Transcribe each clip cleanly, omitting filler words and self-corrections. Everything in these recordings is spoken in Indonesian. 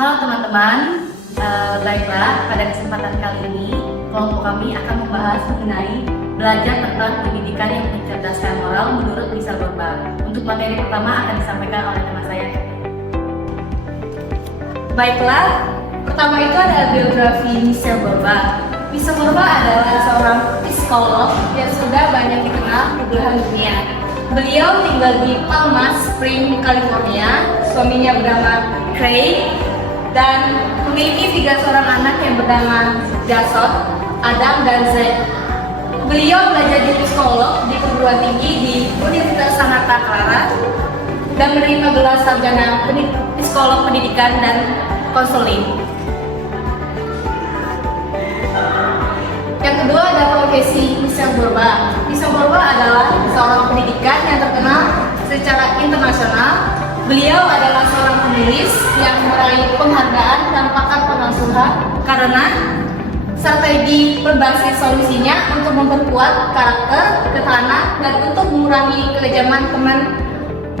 Halo teman-teman, baiklah pada kesempatan kali ini kelompok kami akan membahas mengenai belajar tentang pendidikan yang mencerdaskan moral menurut Michelle Borba. Untuk materi pertama akan disampaikan oleh teman saya. Baiklah, pertama itu adalah biografi Michelle Borba. Michelle Borba adalah seorang psikolog yang sudah banyak dikenal di belahan dunia. Beliau tinggal di Palm Springs, California. Suaminya bernama Craig dan memiliki 3 orang anak yang bernama Jason, Adam, dan Zed. Beliau belajar di psikolog di perguruan tinggi di Universitas Santa Clara dan menerima gelar sarjana psikolog pendidikan dan konseling. Yang kedua ada profesi Michelle Borba. Michelle Borba adalah seorang pendidikan yang terkenal secara internasional. Beliau adalah seorang penulis yang meraih penghargaan dan pakar pengasuhan karena strategi berbasis solusinya untuk memperkuat karakter, ketahanan, dan untuk mengurangi kekejaman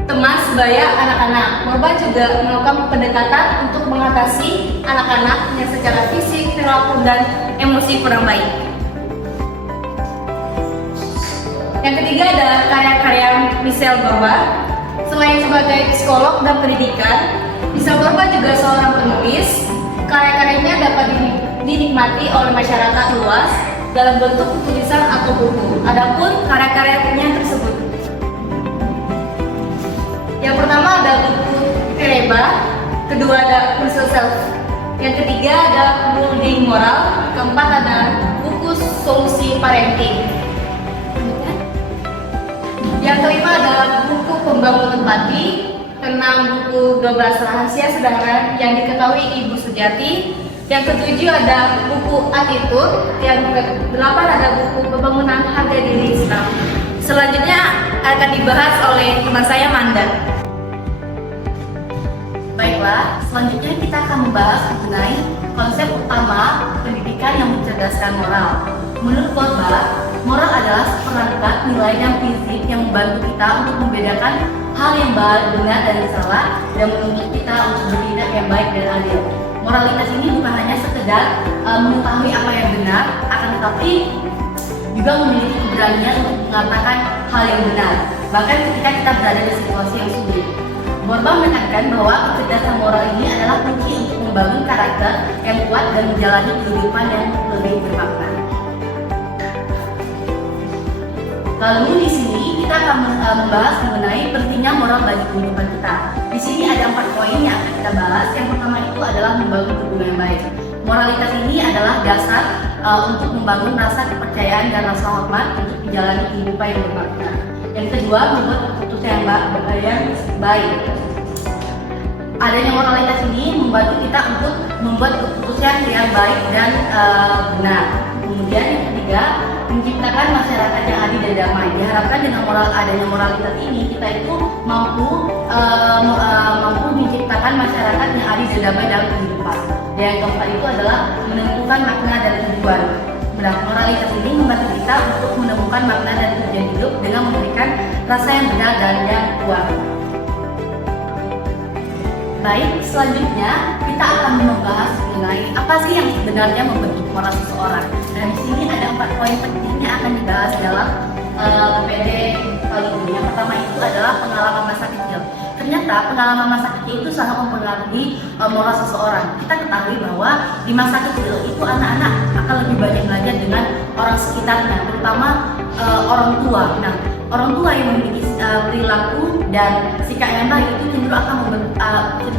teman sebaya anak-anak. Borba juga melakukan pendekatan untuk mengatasi anak-anak yang secara fisik, perilaku, dan emosi kurang baik. Yang ketiga adalah karya-karya Michelle Borba. Selain sebagai psikolog dan pendidikan, Michelle Borba juga seorang penulis. Karya-karyanya dapat dinikmati oleh masyarakat luas dalam bentuk tulisan atau buku. Adapun karya-karyanya tersebut, yang pertama ada buku Tereba, kedua ada Crucial Self, yang ketiga ada Building Moral, keempat ada buku Solusi Parenting. Yang kelima adalah buku Pembangun Empati, keenam buku 12 Rahasia Sederhana yang Diketahui Ibu Sujati, yang ketujuh ada buku Attitude, yang kedelapan ada buku Pembangunan Harga Diri Islam. Selanjutnya akan dibahas oleh teman saya Manda. Baiklah, selanjutnya kita akan membahas mengenai konsep utama pendidikan yang mencerdaskan moral. Menurut Borba, moral adalah seperangkat nilai dan prinsip yang membantu kita untuk membedakan hal yang benar dan salah dan menuntut kita untuk bertindak yang baik dan adil. Moralitas ini bukan hanya sekedar mengetahui apa yang benar, akan tetapi juga memiliki keberanian untuk mengatakan hal yang benar, bahkan ketika kita berada di situasi yang sulit. Borba menekankan bahwa kecerdasan moral ini adalah kunci untuk membangun karakter yang kuat dan menjalani kehidupan yang lebih bermakna. Lalu di sini kita akan membahas mengenai pentingnya moral bagi kehidupan kita. Di sini ada 4 poin yang akan kita bahas. Yang pertama itu adalah membangun hubungan yang baik. Moralitas ini adalah dasar untuk membangun rasa kepercayaan dan rasa hormat untuk menjalani kehidupan yang bermakna. Yang kedua, membuat keputusan yang baik. Adanya moralitas ini membantu kita untuk membuat keputusan yang baik dan benar. Kemudian yang ketiga, menciptakan masyarakat yang adil dan damai. Diharapkan dengan adanya moralitas ini kita itu mampu menciptakan masyarakat yang adil dan damai dalam kehidupan. Dan yang keempat itu adalah menentukan makna dan tujuan. Moralitas ini membantu kita untuk menemukan makna dan tujuan hidup dengan memberikan rasa yang benar dan yang kuat. Baik, selanjutnya kita akan membahas mengenai apa sih yang sebenarnya membentuk moral seseorang. Dan di sini ada 4 poin penting yang akan dibahas dalam PPD kali ini. Yang pertama itu adalah pengalaman masa kecil. Ternyata pengalaman masa kecil itu sangat mempengaruhi moral seseorang. Kita ketahui bahwa di masa kecil itu anak-anak akan lebih banyak belajar dengan orang sekitarnya, terutama orang tua. Nah, orang tua yang memiliki perilaku dan sikap yang baik itu cenderung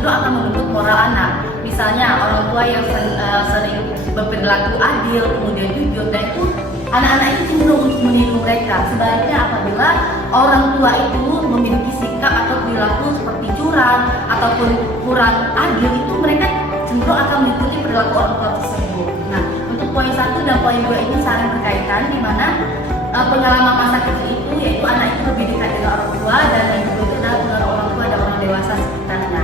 akan membentuk moral anak. Misalnya orang tua yang sering berperilaku adil, kemudian jujur, dan itu anak-anak itu cenderung untuk meniru mereka. Sebaliknya apabila orang tua itu memiliki sikap atau perilaku seperti curang ataupun kurang adil, itu mereka cenderung akan mengikuti perilaku orang tua tersebut. Nah, untuk poin 1 dan poin 2 ini saling berkaitan, di mana pengalaman masa kecil itu yaitu anak itu lebih dekat dengan orang tua, dan yang kedua itu adalah pengaruh orang tua dan orang dewasa sekitarnya.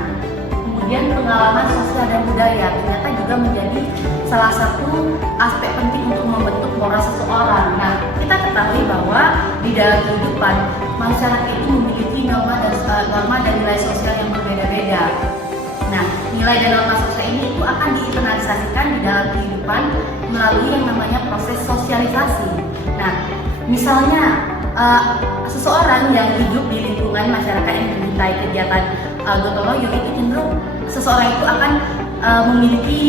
Kemudian pengalaman sosial dan budaya ternyata juga menjadi salah satu aspek penting untuk membentuk moral seseorang. Nah, kita ketahui bahwa di dalam kehidupan masyarakat itu memiliki norma dan nilai sosial yang berbeda-beda. Nah, nilai dan norma sosial ini itu akan diinternalisasikan di dalam kehidupan melalui yang namanya proses sosialisasi. Nah, misalnya seseorang yang hidup di lingkungan masyarakat yang mencintai kegiatan gotong royong itu cenderung seseorang itu akan memiliki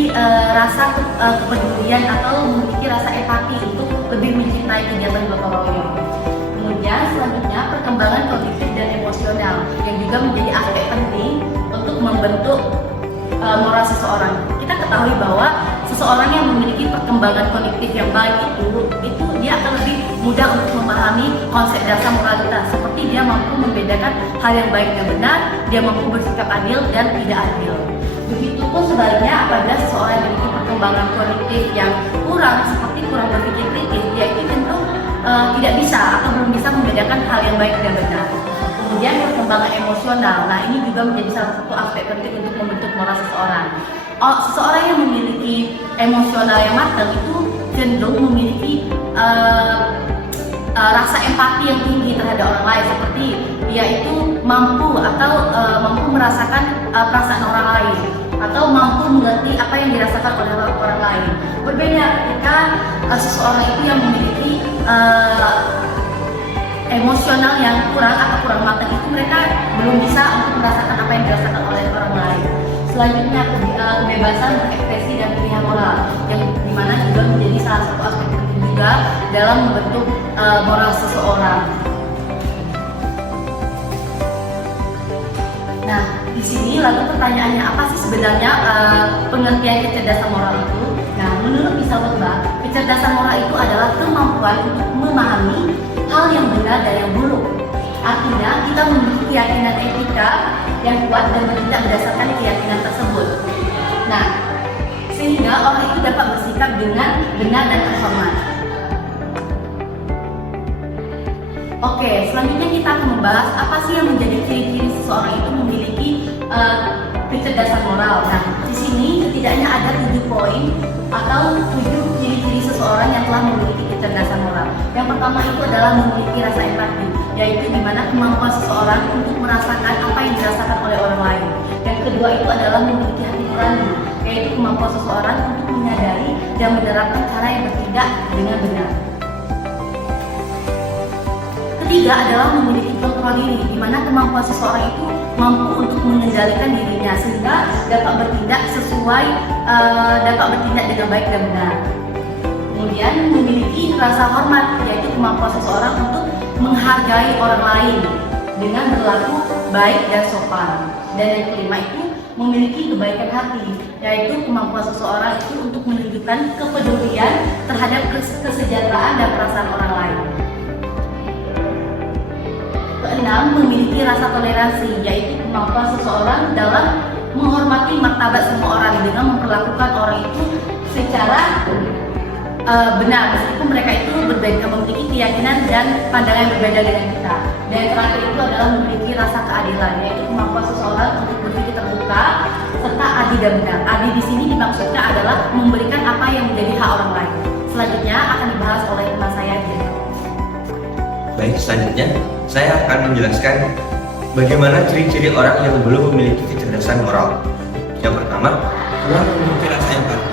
rasa kepedulian atau memiliki rasa empati untuk lebih mencintai kegiatan gotong royong. Kemudian selanjutnya perkembangan kognitif dan emosional yang juga menjadi aspek penting untuk membentuk moral seseorang. Kita ketahui bahwa seseorang yang memiliki perkembangan kognitif yang baik itu dia akan lebih mudah untuk memahami konsep dasar moralitas, seperti dia mampu membedakan hal yang baik dan benar, dia mampu bersikap adil dan tidak adil. Begitupun sebaliknya apabila seseorang memiliki perkembangan kognitif yang kurang, seperti kurang berpikir kritis, dia itu cenderung tidak bisa atau belum bisa membedakan hal yang baik dan benar. Kemudian perkembangan emosional, nah ini juga menjadi salah satu aspek penting untuk membentuk moral seseorang. Seseorang yang memiliki emosional yang matang itu cenderung memiliki rasa empati yang tinggi terhadap orang lain, seperti dia itu mampu merasakan perasaan orang lain atau mampu mengerti apa yang dirasakan oleh orang lain. Berbeda ketika seseorang itu yang memiliki emosional yang kurang atau kurang matang, itu mereka belum bisa untuk merasakan apa yang dirasakan oleh orang lain. Selanjutnya kebebasan berekspresi dan pilihan moral, yang dimana juga menjadi salah satu aspek penting juga dalam membentuk moral seseorang. Nah, di sini lalu pertanyaannya, apa sih sebenarnya pengertian kecerdasan moral itu? Nah, menurut Pisawutba, kecerdasan moral itu adalah kemampuan untuk memahami hal yang benar dan yang buruk. Artinya, kita memiliki keyakinan etika yang kuat dan bertindak berdasarkan keyakinan tersebut. Nah, sehingga orang itu dapat bersikap dengan benar dan terhormat. Oke, selanjutnya kita akan membahas apa sih yang menjadi ciri-ciri seseorang itu memiliki kecerdasan moral. Nah, di sini setidaknya ada 7 poin atau 7 ciri-ciri seseorang yang telah memiliki kecerdasan moral. Yang pertama itu adalah memiliki rasa empati, yaitu dimana kemampuan seseorang untuk merasakan apa yang dirasakan oleh orang lain. Yang kedua itu adalah memiliki hati nurani, yaitu kemampuan seseorang untuk menyadari dan menerapkan cara yang bertindak dengan benar. Ketiga adalah memiliki kontrol diri, di mana kemampuan seseorang itu mampu untuk mengendalikan dirinya sehingga dapat bertindak dengan baik dan benar. Kemudian memiliki rasa hormat, yaitu kemampuan seseorang untuk menghargai orang lain dengan berlaku baik dan sopan. Dan yang kelima itu memiliki kebaikan hati, yaitu kemampuan seseorang itu untuk menunjukkan kepedulian terhadap kesejahteraan dan perasaan orang lain. Keenam, memiliki rasa toleransi, yaitu kemampuan seseorang dalam menghormati martabat semua orang dengan memperlakukan orang itu secara benar, meskipun mereka itu berbeda, memiliki keyakinan dan pandangan yang berbeda dengan kita. Dan yang terakhir itu adalah memiliki rasa keadilan, yaitu kemampuan seseorang untuk berpikir terbuka serta adil dan benar. Adil di sini dimaksudkan adalah memberikan apa yang menjadi hak orang lain. Selanjutnya akan dibahas oleh teman saya, Jen. Baik, selanjutnya saya akan menjelaskan bagaimana ciri-ciri orang yang belum memiliki kecerdasan moral. Yang pertama, kurang memiliki rasa empati.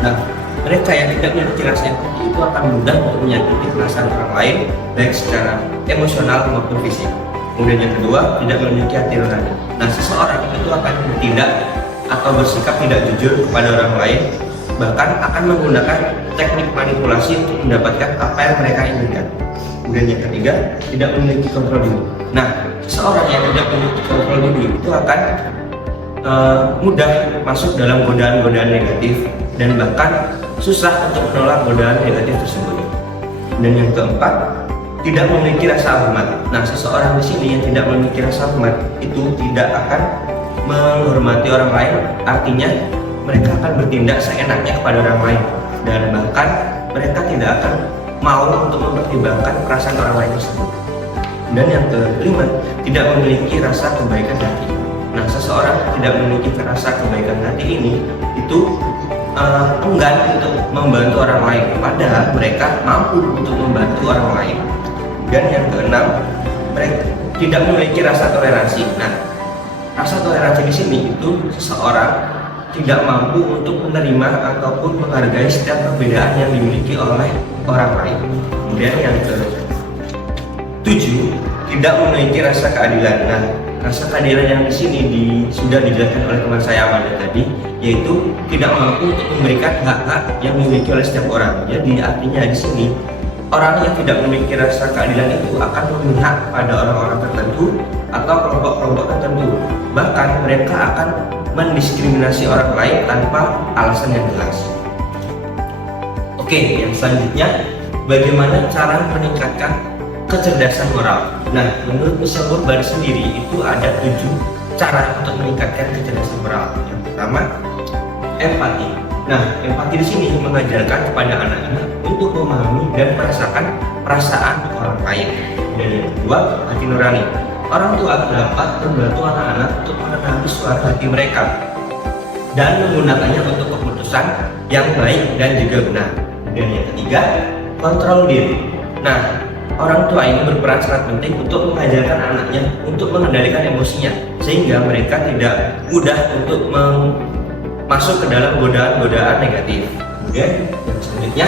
Nah, mereka yang tidak memiliki rasa empati itu akan mudah untuk menyakiti perasaan orang lain, baik secara emosional maupun fisik. Kemudian yang kedua, tidak memiliki hati nurani. Nah, seseorang itu akan bertindak atau bersikap tidak jujur kepada orang lain, bahkan akan menggunakan teknik manipulasi untuk mendapatkan apa yang mereka inginkan. Kemudian yang ketiga, tidak memiliki kontrol diri. Nah, seseorang yang tidak memiliki kontrol diri itu akan mudah masuk dalam godaan-godaan negatif dan bahkan susah untuk menolak godaan negatif tersebut. Dan yang keempat, tidak memiliki rasa hormat. Nah, seseorang di sini yang tidak memiliki rasa hormat itu tidak akan menghormati orang lain, artinya mereka akan bertindak seenaknya kepada orang lain dan bahkan mereka tidak akan mau untuk mempertimbangkan perasaan orang lain tersebut. Dan yang kelima, tidak memiliki rasa kebaikan hati. Nah, seseorang tidak memiliki rasa kebaikan hati ini itu enggan untuk membantu orang lain, padahal mereka mampu untuk membantu orang lain. Dan yang keenam, mereka tidak memiliki rasa toleransi. Nah, rasa toleransi di sini itu seseorang tidak mampu untuk menerima ataupun menghargai setiap perbedaan yang dimiliki oleh orang lain. Kemudian yang ke-7, tidak memiliki rasa keadilan. Nah, rasa keadilan yang di sini sudah dijelaskan oleh teman saya Amanda tadi, yaitu tidak mampu untuk memberikan hak-hak yang dimiliki oleh setiap orang. Jadi artinya di sini orang yang tidak memiliki rasa keadilan itu akan memihak pada orang-orang tertentu atau kelompok-kelompok tertentu. Bahkan mereka akan mendiskriminasi orang lain tanpa alasan yang jelas. Oke, yang selanjutnya, bagaimana cara meningkatkan kecerdasan moral? Nah, menurut Michelle Bourbon sendiri itu ada 7 cara untuk meningkatkan kecerdasan moral. Yang pertama, empati. Nah, empati di sini mengajarkan kepada anak-anak untuk memahami dan merasakan perasaan orang lain. Dan yang kedua, hati nurani. Orang tua dapat membantu anak-anak untuk mengenali suara hati mereka dan menggunakannya untuk keputusan yang baik dan juga benar. Dan yang ketiga, kontrol diri. Nah, orang tua ini berperan sangat penting untuk mengajarkan anaknya untuk mengendalikan emosinya sehingga mereka tidak mudah untuk masuk ke dalam godaan-godaan negatif. Kemudian yang selanjutnya,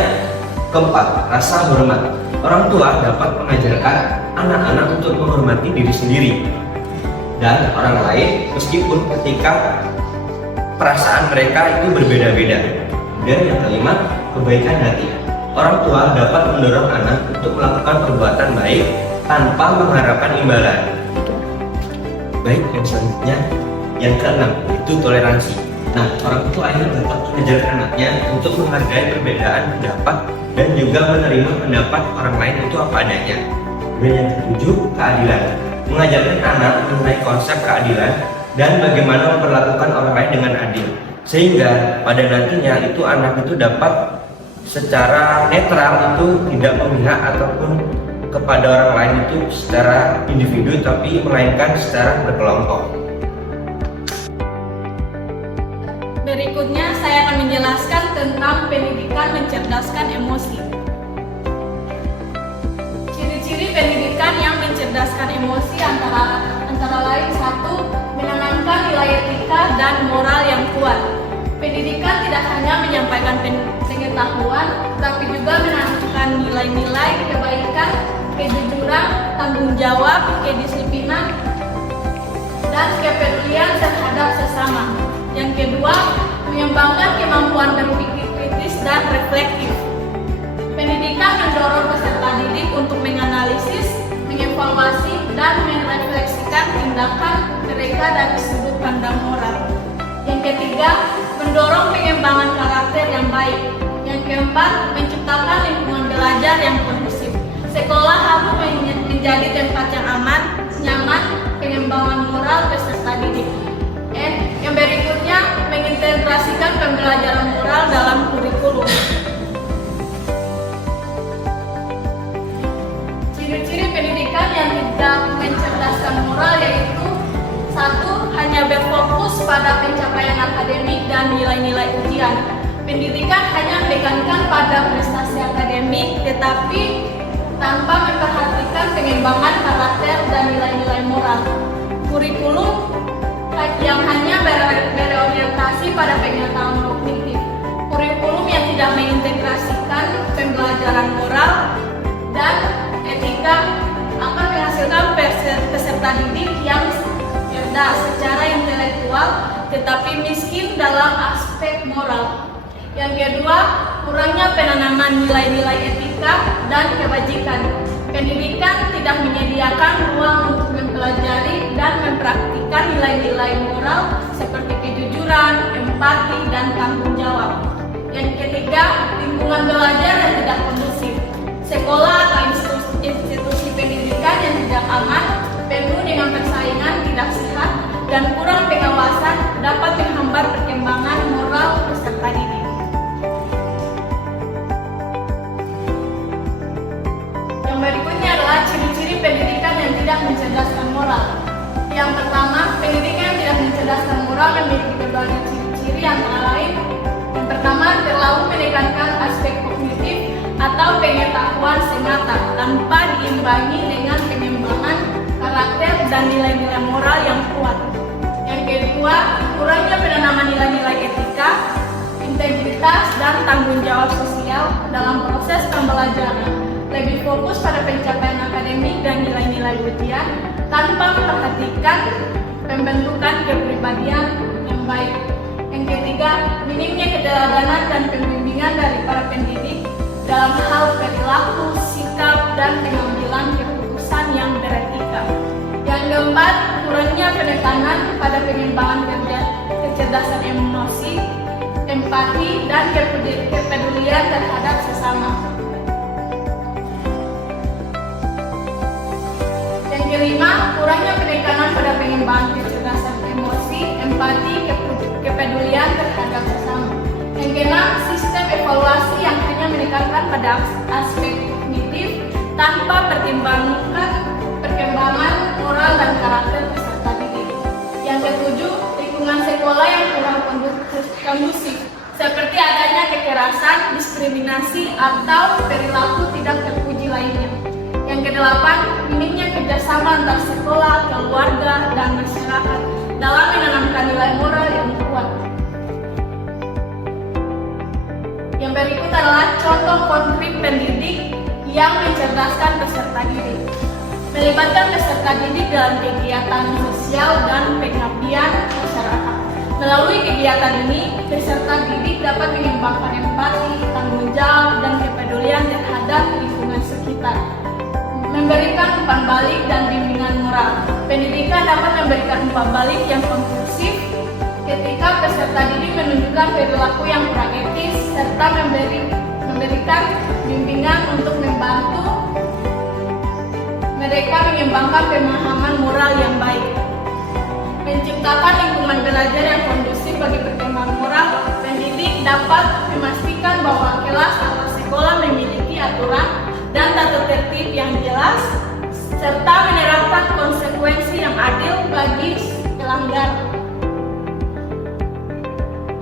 keempat, rasa hormat. Orang tua dapat mengajarkan anak-anak untuk menghormati diri sendiri dan orang lain meskipun ketika perasaan mereka itu berbeda-beda. Dan yang kelima, kebaikan hati. Orang tua dapat mendorong anak untuk melakukan perbuatan baik tanpa mengharapkan imbalan. Baik, yang selanjutnya, yang keenam, itu toleransi. Nah, orang tua ini dapat mengajarkan anaknya untuk menghargai perbedaan pendapat dan juga menerima pendapat orang lain itu apa adanya. Dan yang ketujuh, keadilan. Mengajarkan anak mengenai konsep keadilan dan bagaimana memperlakukan orang lain dengan adil. Sehingga pada nantinya itu anak itu dapat secara netral itu tidak memihak ataupun kepada orang lain itu secara individu, tapi melainkan secara berkelompok. Berikutnya saya akan menjelaskan tentang pendidikan mencerdaskan emosi. Ciri-ciri pendidikan yang mencerdaskan emosi antara lain 1. Menanamkan nilai etika dan moral yang kuat. Pendidikan tidak hanya menyampaikan pengetahuan, tapi juga menanamkan nilai-nilai kebaikan, kejujuran, tanggung jawab, kedisiplinan, dan kepedulian terhadap sesama. Yang kedua, mengembangkan kemampuan berpikir kritis dan reflektif. Pendidikan mendorong peserta didik untuk menganalisis, mengevaluasi, dan merefleksikan tindakan mereka dari sudut pandang moral. Yang ketiga, mendorong pengembangan karakter yang baik. Yang keempat, menciptakan lingkungan belajar yang kondusif. Sekolah harus menjadi tempat yang aman, nyaman, pengembangan moral peserta didik. Yang berikutnya, mengintegrasikan pembelajaran moral dalam kurikulum. Ciri-ciri pendidikan yang tidak mencerdaskan moral yaitu 1. Hanya berfokus pada pencapaian akademik dan nilai-nilai ujian. Pendidikan hanya menekankan pada prestasi akademik, tetapi tanpa memperhatikan pengembangan karakter dan nilai-nilai moral. Kurikulum yang hanya berorientasi pada pengetahuan kognitif. Kurikulum yang tidak mengintegrasikan pembelajaran moral dan etika akan menghasilkan peserta didik yang cerdas secara intelektual tetapi miskin dalam aspek moral. Yang kedua, kurangnya penanaman nilai-nilai etika dan kebajikan. Pendidikan tidak menyediakan ruang untuk mempelajari dan mempraktikkan nilai-nilai moral seperti kejujuran, empati, dan tanggung jawab. Yang ketiga, lingkungan belajar yang tidak kondusif. Sekolah atau institusi pendidikan yang tidak aman, penuh dengan persaingan tidak sehat, dan kurang pengawasan dapat menghambat perkembangan moral peserta didik. Yang berikutnya adalah ciri-ciri pendidikan yang tidak mencerdaskan moral. Yang pertama, pendidikan yang tidak mencerdaskan moral memiliki berbagai ciri-ciri antara lain. Yang pertama, terlalu menekankan aspek kognitif atau pengetahuan semata tanpa diimbangi dengan pengembangan karakter dan nilai-nilai moral yang kuat. kedua, kurangnya penanaman nilai-nilai etika, integritas, dan tanggung jawab sosial dalam proses pembelajaran. Lebih fokus pada pencapaian akademik dan nilai-nilai ujian tanpa memperhatikan pembentukan kepribadian yang baik. Yang ketiga, minimnya keteladanan dan pembimbingan dari para pendidik dalam hal perilaku, sikap, dan pengambilan keputusan yang beretika. Yang keempat, kurangnya penekanan pada pengembangan kecerdasan emosi, empati, dan kepedulian terhadap sesama. Yang kelima, kurangnya penekanan pada pengembangan kecerdasan emosi, empati, kepedulian terhadap sesama. Yang keenam, sistem evaluasi yang hanya menekankan pada aspek kognitif tanpa pertimbangan perkembangan moral dan karakter peserta didik. Yang ketujuh, lingkungan sekolah yang kurang kondusif, seperti adanya kekerasan, diskriminasi, atau perilaku tidak terpuji lainnya. Yang kedelapan, minimnya kerjasama antar sekolah, keluarga, dan masyarakat dalam menanamkan nilai moral yang kuat. Yang berikut adalah contoh konkret pendidik yang mencerdaskan peserta didik. Melibatkan peserta didik dalam kegiatan sosial dan pengabdian masyarakat. Melalui kegiatan ini, peserta didik dapat mengembangkan empati, tanggung jawab, dan kepedulian terhadap lingkungan sekitar. Memberikan umpan balik dan bimbingan moral. Pendidikan dapat memberikan umpan balik yang konklusif ketika peserta didik menunjukkan perilaku yang kurang etis serta memberikan bimbingan untuk membantu mereka mengembangkan pemahaman moral yang baik. Menciptakan lingkungan belajar yang kondusif bagi perkembangan moral, pendidik dapat memastikan bahwa kelas atau sekolah memiliki aturan dan tata tertib yang jelas, serta menerapkan konsekuensi yang adil bagi pelanggar.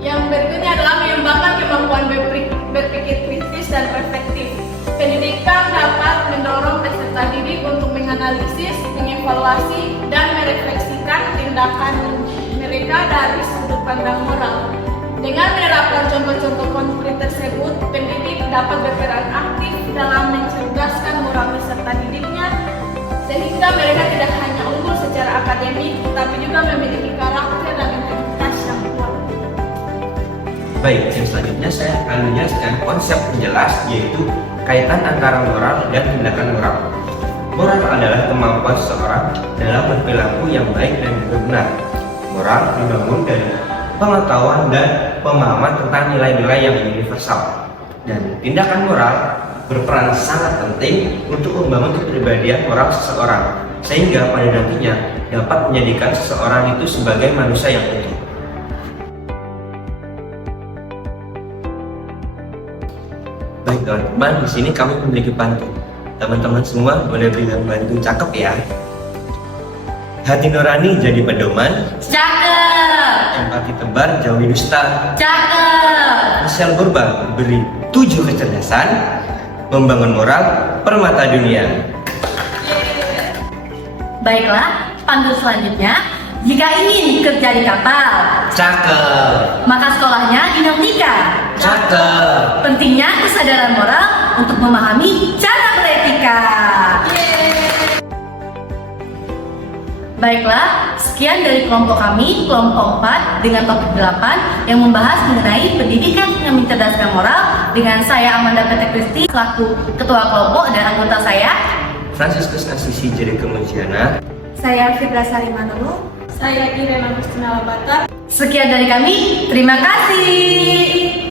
Yang berikutnya adalah mengembangkan kemampuan berpikir kritis dan reflektif. Pendidikan dapat mendorong peserta didik untuk menganalisis, mengevaluasi, dan merefleksikan tindakan mereka dari sudut pandang moral. Dengan menerapkan contoh-contoh konkret tersebut, pendidik dapat berperan aktif dalam mencerdaskan moral peserta didiknya, sehingga mereka tidak hanya unggul secara akademik, tapi juga memiliki karakter dan integritas yang kuat. Baik, yang selanjutnya saya akan menjelaskan konsep penjelas, yaitu kaitan antara moral dan tindakan moral. Moral adalah kemampuan seseorang dalam berperilaku yang baik dan benar. Moral dibangun dari pengetahuan dan pemahaman tentang nilai-nilai yang universal. Dan tindakan moral berperan sangat penting untuk membangun kepribadian moral seseorang, sehingga pada nantinya dapat menjadikan seseorang itu sebagai manusia yang utuh. Baik teman-teman, di sini kami memiliki pantun. Teman-teman semua boleh bilang pantun cakep ya. Hati nurani jadi pedoman, Cakep. empati tebar jauhi dusta. Cakep. Michelle Purba beri 7 kecerdasan, membangun moral permata dunia. Baiklah, pantun selanjutnya. Jika ingin kerja di kapal, Cakep, maka sekolahnya di nautika. cakep. Pentingnya kesadaran moral untuk memahami cara beretika. Baiklah, sekian dari kelompok kami, kelompok 4 dengan topik 8 yang membahas mengenai pendidikan yang mencerdaskan moral dengan saya Amanda Petek Kristi selaku ketua kelompok dan anggota saya Franciscus Asisi Jeri Kemujiana. Saya Firda Sarimanulu. Saya Irena Agustina Labata. Sekian dari kami, terima kasih.